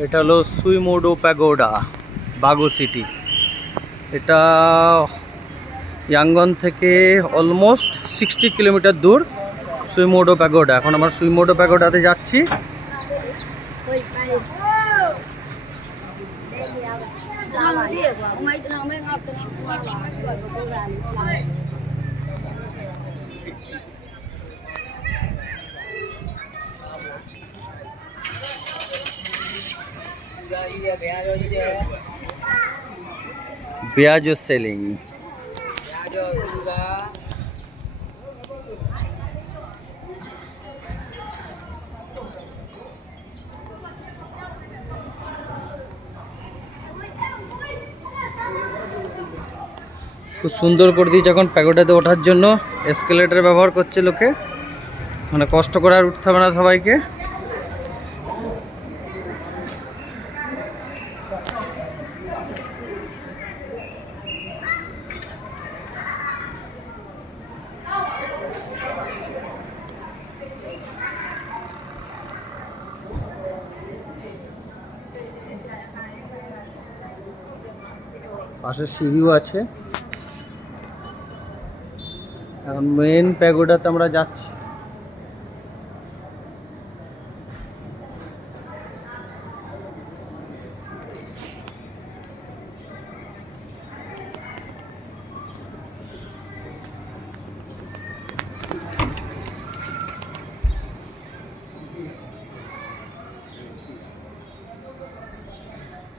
এটা হলো সুইমোডো প্যাগোডা, বাগো সিটি। এটা ইয়াঙ্গন থেকে অলমোস্ট 60 কিলোমিটার দূর সুইমোডো প্যাগোডা। এখন আমরা সুইমোডো প্যাগোডাতে যাচ্ছি। Biagio selling. খুব সুন্দর করে দিয়েছে। এখন প্যাগোডাতে ওঠার জন্য এসকেলেটর ব্যবহার করছে লোকে, মানে কষ্ট করে আর উঠতে হবে না সবাইকে। পাশে সিঁড়িও আছে। এখন মেন প্যাগোডাতে আমরা যাচ্ছি।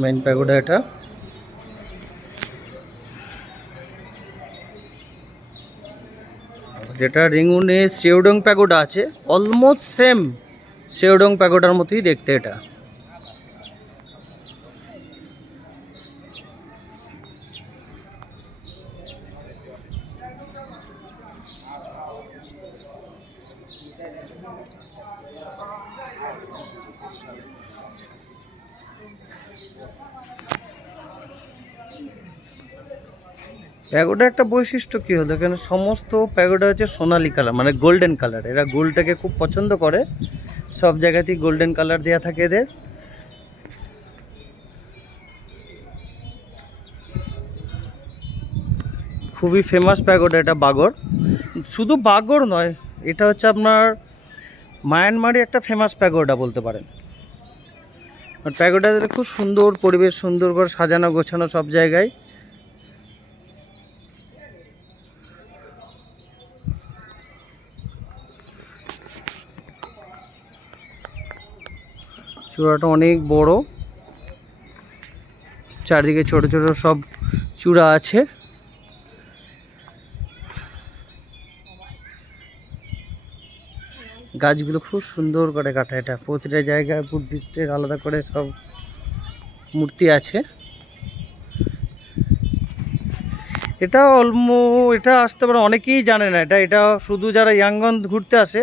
মেন প্যাগোডা এটা। যেটা রিংউনে সেওডং প্যাগোডা আছে, অলমোস্ট সেম সেওডং প্যাগোডার মতোই দেখতে এটা। প্যাগোডা একটা বৈশিষ্ট্য কী হলো, এখানে সমস্ত প্যাগোডা হচ্ছে সোনালি কালার, মানে গোল্ডেন কালার। এরা গোল্ডটাকে খুব পছন্দ করে, সব জায়গাতেই গোল্ডেন কালার দেওয়া থাকে এদের। খুবই ফেমাস প্যাগোডা এটা, বাগর। শুধু বাগর নয়, এটা হচ্ছে আপনার মায়ানমারে একটা ফেমাস প্যাগোডা বলতে পারেন। প্যাগোডাতে খুব সুন্দর পরিবেশ, সুন্দর করে সাজানো গোছানো সব জায়গায়। চূড়াটা অনেক বড়, চারদিকে ছোট ছোট সব চূড়া আছে। গাছগুলো খুব সুন্দর করে কাটা। এটা প্রতিটা জায়গায় বুদ্ধিস্টের আলাদা করে সব মূর্তি আছে। এটা আসতে পারে অনেকেই জানে না এটা। এটা শুধু যারা ইয়াঙ্গন ঘুরতে আসে,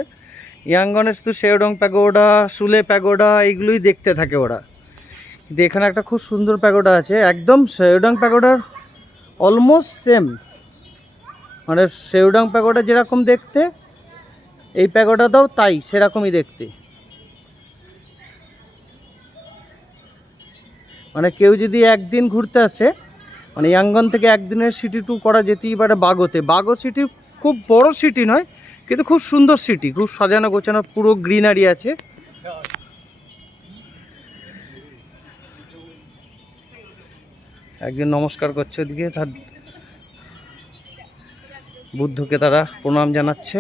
ইয়াঙ্গনে শুধু সেওডং প্যাগোডা, সুলে প্যাগোডা এইগুলোই দেখতে থাকে ওরা। কিন্তু এখানে একটা খুব সুন্দর প্যাগোডা আছে, একদম সেওডং প্যাগোডার অলমোস্ট সেম। মানে সেওডং প্যাগোডা যেরকম দেখতে, এই প্যাগোডাটাও তাই সেরকমই দেখতে। মানে কেউ যদি একদিন ঘুরতে আসে, মানে ইয়াঙ্গন থেকে একদিনের সিটি ট্যুর করা যেতেই পারে বাগোতে। বাগো সিটি খুব বড় সিটি নয়, কিন্তু খুব সুন্দর সিটি, খুব সাজানো গোছানো, পুরো গ্রিনারি আছে। একজন নমস্কার করছে ওদিকে, তার বুদ্ধকে তারা প্রণাম জানাচ্ছে।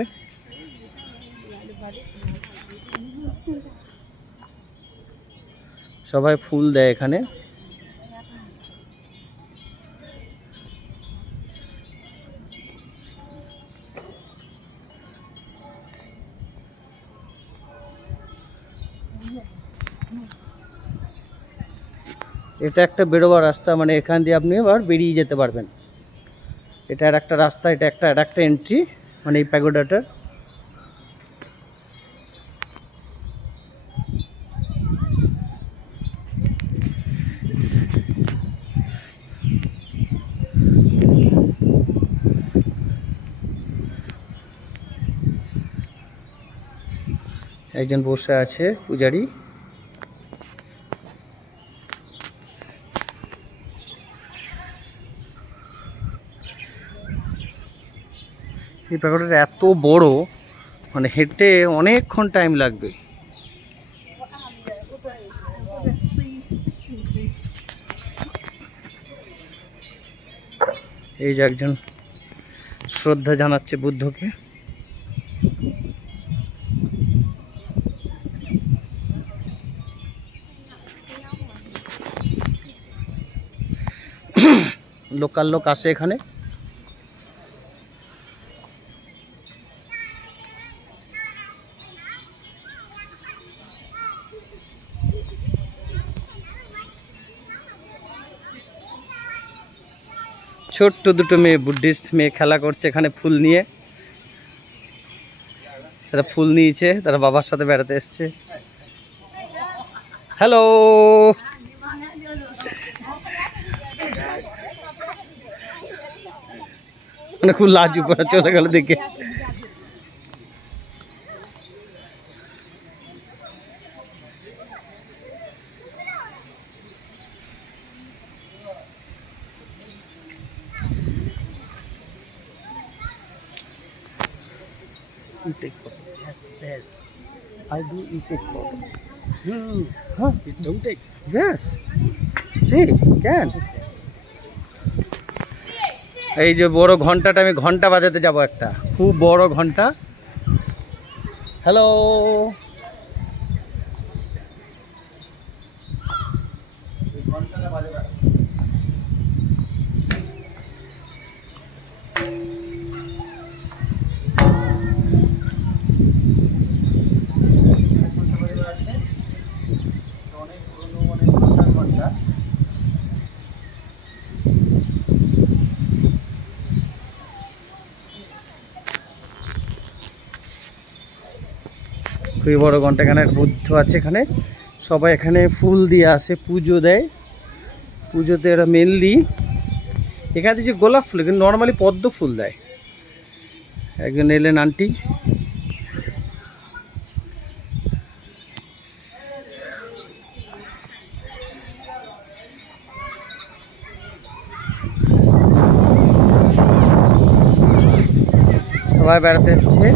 সবাই ফুল দেয় এখানে। এটা একটা বেরোবার রাস্তা, মানে এখান দিয়ে আপনি আবার বেরিয়ে যেতে পারবেন। এটা আর একটা রাস্তা, এটা একটা এন্ট্রি, মানে এই প্যাগোডাটার। একজন বসে আছে পূজারী। এই প্যাগোডাটা এত বড়, মানে হেঁটে অনেকক্ষণ টাইম লাগবে। এই যে একজন শ্রদ্ধা জানাচ্ছে বুদ্ধকে। লোকাল লোক আসে এখানে। ছোট্ট দুটো মেয়ে, বুদ্ধিস্ট মেয়ে খেলা করছে এখানে ফুল নিয়ে। তারা ফুল নিয়েছে, তারা বাবার সাথে বেড়াতে এসছে। হ্যালো, মানে খুব লাজুক করে চলে গেল দেখে। You take photo. Yes, yes. I do. You take photo. Huh? You don't take. Yes. See, can. এই যে বড় ঘন্টাটা, আমি ঘন্টা বাজাতে যাব একটা, খুব বড় ঘন্টা। হ্যালো, ঘন্টাটা বাজাবে। খুবই বড় ঘন্টা। এখানে বুদ্ধ আছে, এখানে সবাই এখানে ফুল দিয়ে আসে, পুজো দেয়। পুজোতে এরা মেনলি এখানে যে গোলাপ ফুল, কিন্তু নর্মালি পদ্ম ফুল দেয়। একজন এলেন আন্টি। সবাই বেড়াতে এসছে।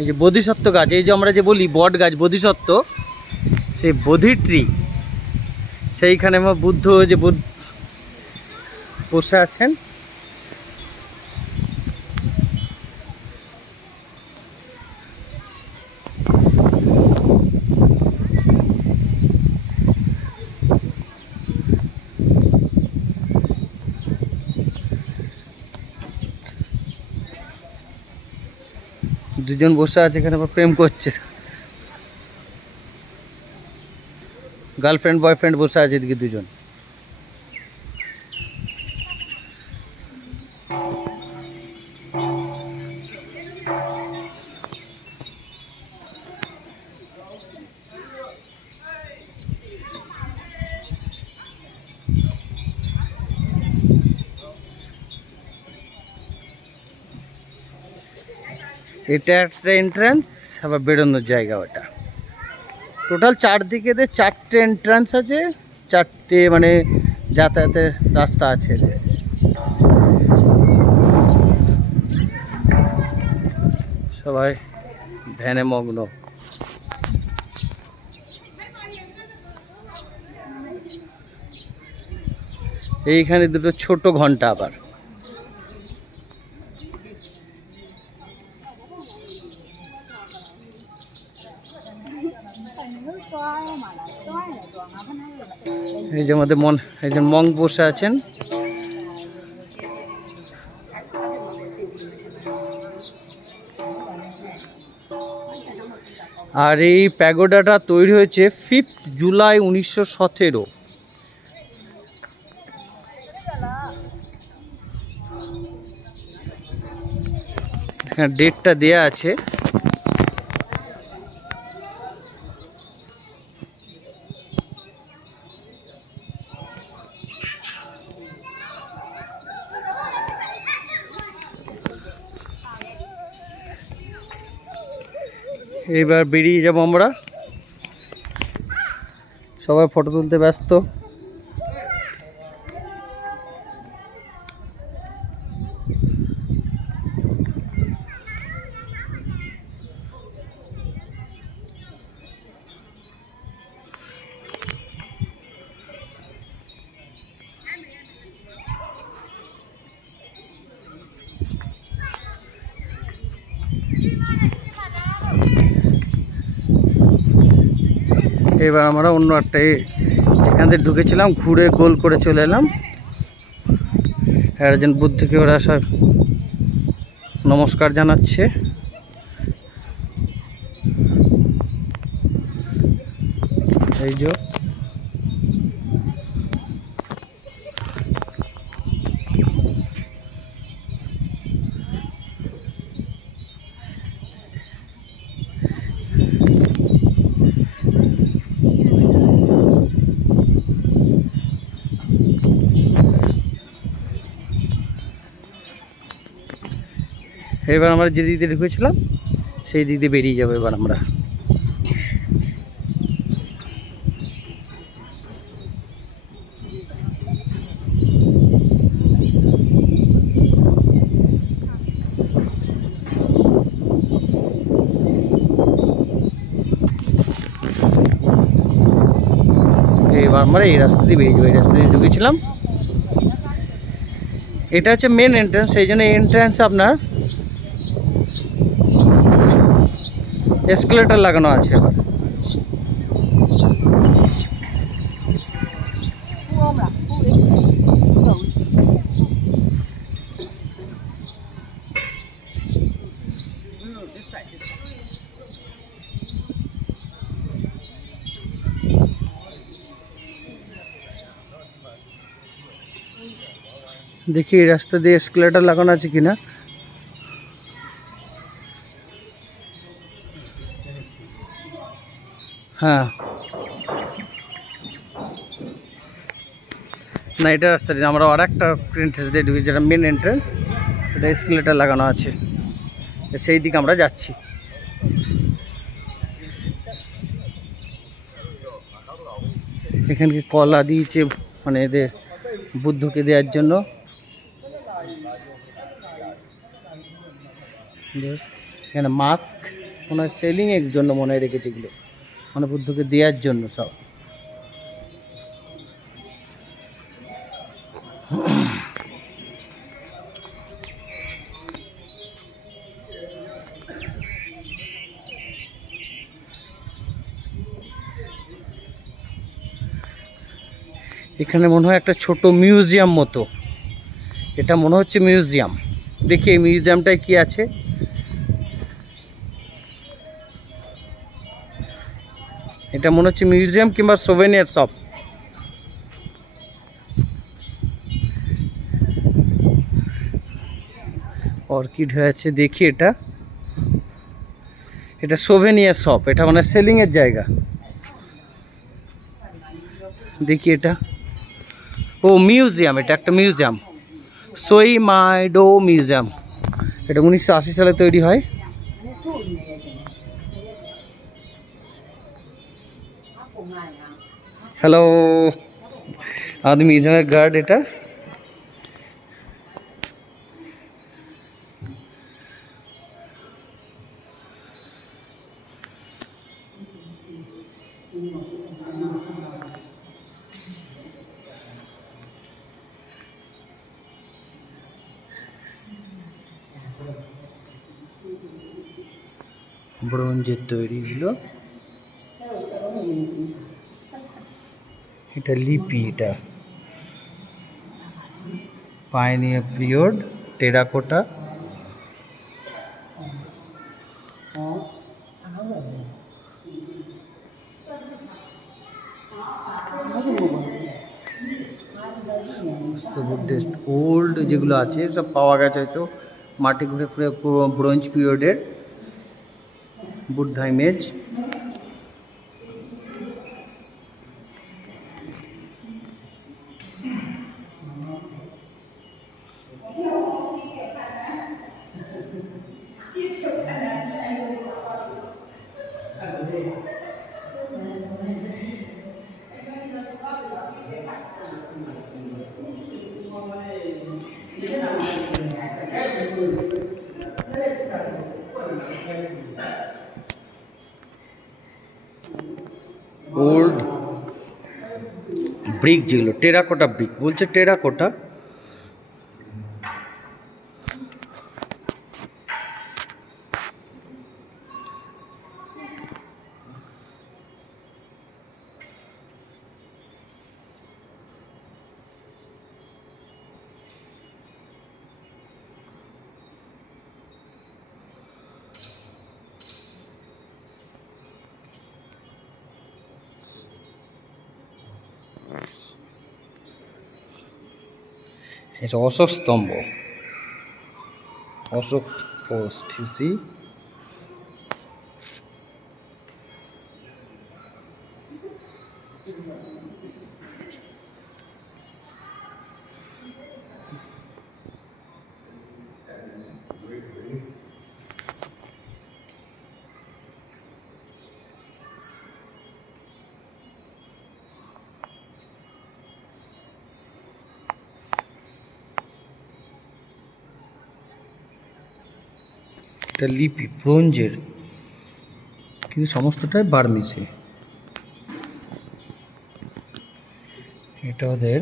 এই যে বোধিসত্ত্ব গাছ, এই যে আমরা যে বলি বট গাছ, বোধিসত্ত্ব, সেই বোধি ট্রি, সেইখানে আমার বুদ্ধ যে বসে আছেন। দুজন বসে আছে এখানে, আবার প্রেম করছে। গার্লফ্রেন্ড বয়ফ্রেন্ড বসে আছে এদিকে দুজন। এটা একটা এন্ট্রান্স, আবার বেরোনোর জায়গা। ওটা টোটাল চারদিকে 4টে এন্ট্রান্স আছে, 4টে মানে যাতায়াতের রাস্তা আছে। সবাই ধ্যানে মগ্ন। এইখানে দুটো ছোট ঘন্টা আবার। এই যে আমাদের একজন মঙ্ক বসে আছেন। আর এই প্যাগোডাটা তৈরি হয়েছে 5 জুলাই 1917। এখানে ডেটটা দেয়া আছে। এইবার বেরিয়ে যাবো আমরা, সবাই ফটো তুলতে ব্যস্ত। এবার আমরা অন্য একটা এখান থেকে ঢুকেছিলাম, ঘুরে গোল করে চলে এলাম। একজন বুদ্ধকে ওরা সব নমস্কার জানাচ্ছে। এই যে এবার আমরা যে দিক দিয়ে ঢুকেছিলাম সেই দিক দিয়ে বেরিয়ে যাবো এবার আমরা। এবার আমরা এই রাস্তা দিয়ে বেরিয়ে যাবো। এই রাস্তা দিয়ে ঢুকেছিলাম, এটা হচ্ছে মেন এন্ট্রান্স। সেই জন্য এন্ট্রান্স আপনার এসকেলেটর লাগানো আছে। এবার দেখি এই রাস্তা দিয়ে এসকেলেটর লাগানো আছে কিনা। হ্যাঁ, না এটা রাস্তা দিয়ে আমরা আর একটা এন্ট্রেন্স দিয়ে ঢুকি, যেটা মেন এন্ট্রেন্স, এটা এসকেলেটর লাগানো আছে, সেই দিকে আমরা যাচ্ছি। এখানকে কলা দিয়েছে, মানে এদের বুদ্ধকে দেওয়ার জন্য। এখানে মাস্ক মনে হয় সেলিংয়ের জন্য মনে হয় রেখেছে এগুলো, মানে বুদ্ধকে দেওয়ার জন্য সব। এখানে মনে হয় একটা ছোট মিউজিয়াম মতো, এটা মনে হচ্ছে মিউজিয়াম। দেখি এই মিউজিয়ামটায় কি আছে। এটা মনে হচ্ছে মিউজিয়াম কিংবা সোভেনিয়ার শপ। অর্কিড হয়েছে, দেখি এটা, এটা সোভেনিয়ার শপ, এটা মানে সেলিংয়ের জায়গা। দেখি এটা, ও মিউজিয়াম, এটা একটা মিউজিয়াম, সই মাইডো মিউজিয়াম। এটা 1980 সালে তৈরি হয়। হ্যালো, আমাদের মিউজিয়ামের গার্ড এটা। ব্রোঞ্জের তৈরি হলো, এটা লিপি, এটা pioneer period, terracotta. Buddhist old যেগুলো আছে সব পাওয়া গেছে, হয়তো মাটি ঘুরে ফুরে ব্রোঞ্জ পিরিয়ডের বুদ্ধা ইমেজ। ওল্ড ব্রিক, যেগুলো টেরাকোটা ব্রিক বলছে, টেরাকোটা। এটা অশোক স্তম্ভ, অশোক পোস্ট, ইউ সি। এটা লিপি ব্রোঞ্জের, কিন্তু সমস্তটাই বার্মিসে। এটা ওদের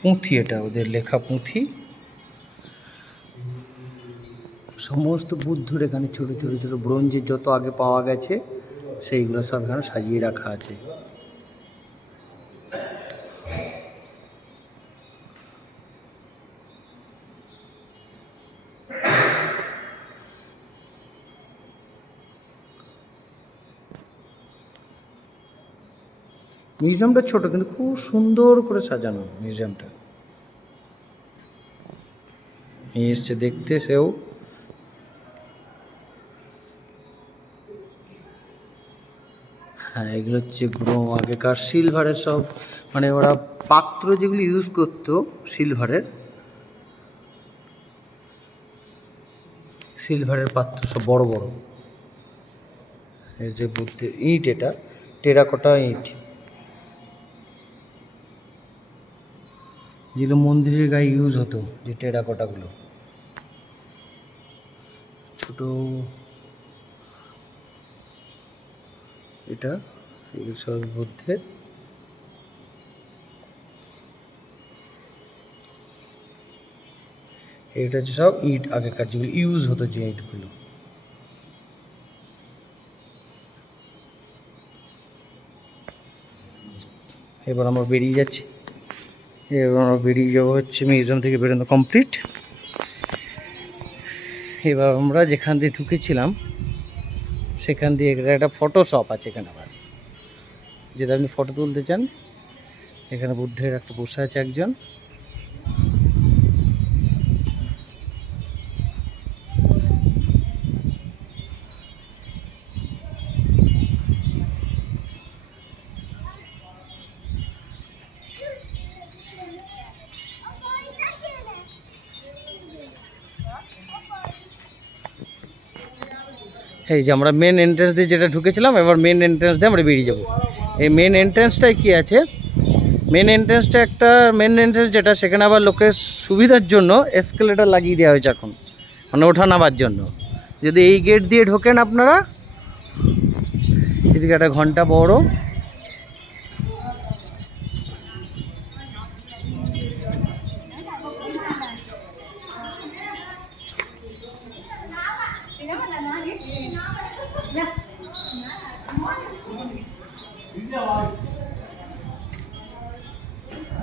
পুঁথি, এটা ওদের লেখা পুঁথি। সমস্ত বুদ্ধর এখানে ছোট ছোট ছোট ব্রোঞ্জের যত আগে পাওয়া গেছে সেইগুলো সব এখানে সাজিয়ে রাখা আছে। মিউজিয়ামটা ছোট কিন্তু খুব সুন্দর করে সাজানো মিউজিয়ামটা। এসছে দেখতে সেও। হ্যাঁ, এগুলো হচ্ছে আগেকার সিলভারের সব, মানে ওরা পাত্র যেগুলি ইউজ করতো সিলভারের পাত্র সব বড় বড়। এই যে বুদ্ধের ইট, এটা টেরাকোটা ইট, যেগুলো মন্দিরের গায়ে ইউজ হতো, যে টেরাকোটাগুলো ছোট। এটা এগুলো সব বুদ্ধের। এটা হচ্ছে সব ইট আগেকার যেগুলো ইউজ হতো, যে ইটগুলো। এবার আমরা বেরিয়ে যাচ্ছি। এবার আমরা বেরিয়ে যাবো হচ্ছে মিউজিয়াম থেকে বেরোনো কমপ্লিট। এবার আমরা যেখান দিয়ে ঢুকেছিলাম সেখান দিয়ে একটা ফটো শপ আছে এখানে, আবার যেটা আপনি ফটো তুলতে চান। এখানে বুদ্ধের একটা বসে আছে একজন। এই যে আমরা মেন এন্ট্রেন্স দিয়ে যেটা ঢুকেছিলাম, এবার মেন এন্ট্রেন্স দিয়ে আমরা বেরিয়ে যাব। এই মেন এন্ট্রেন্সটায় কি আছে, মেন এন্ট্রেন্স যেটা, সেখানে আবার লোকের সুবিধার জন্য এসকেলেটর লাগিয়ে দেওয়া হয়েছে এখন, মানে ওঠা নামার জন্য। যদি এই গেট দিয়ে ঢোকেন আপনারা, এদিকে একটা ঘন্টা বড়,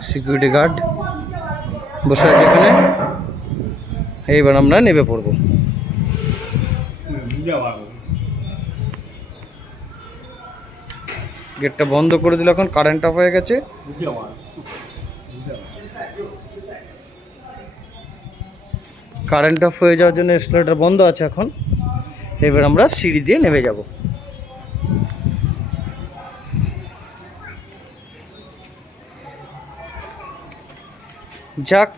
সিকিউরিটি গার্ড বসে আছে এখানে। এইবার আমরা নেমে পড়ব। গেটটা বন্ধ করে দিল, এখন কারেন্ট অফ হয়ে গেছে। কারেন্ট অফ হয়ে যাওয়ার জন্য এসকেলেটর বন্ধ আছে এখন। এবার আমরা সিঁড়ি দিয়ে নেমে যাব। যাক,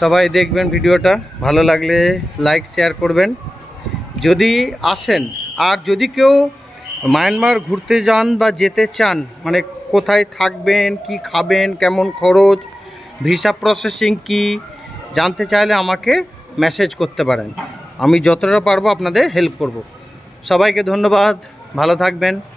সবাই দেখবেন ভিডিওটা, ভালো লাগলে লাইক শেয়ার করবেন যদি আসেন। আর যদি কেউ মায়ানমার ঘুরতে যান বা যেতে চান, মানে কোথায় থাকবেন, কি খাবেন, কেমন খরচ, ভিসা প্রসেসিং কি জানতে চাইলে আমাকে মেসেজ করতে পারেন। আমি যতটা পারবো আপনাদের হেল্প করব। সবাইকে ধন্যবাদ, ভালো থাকবেন।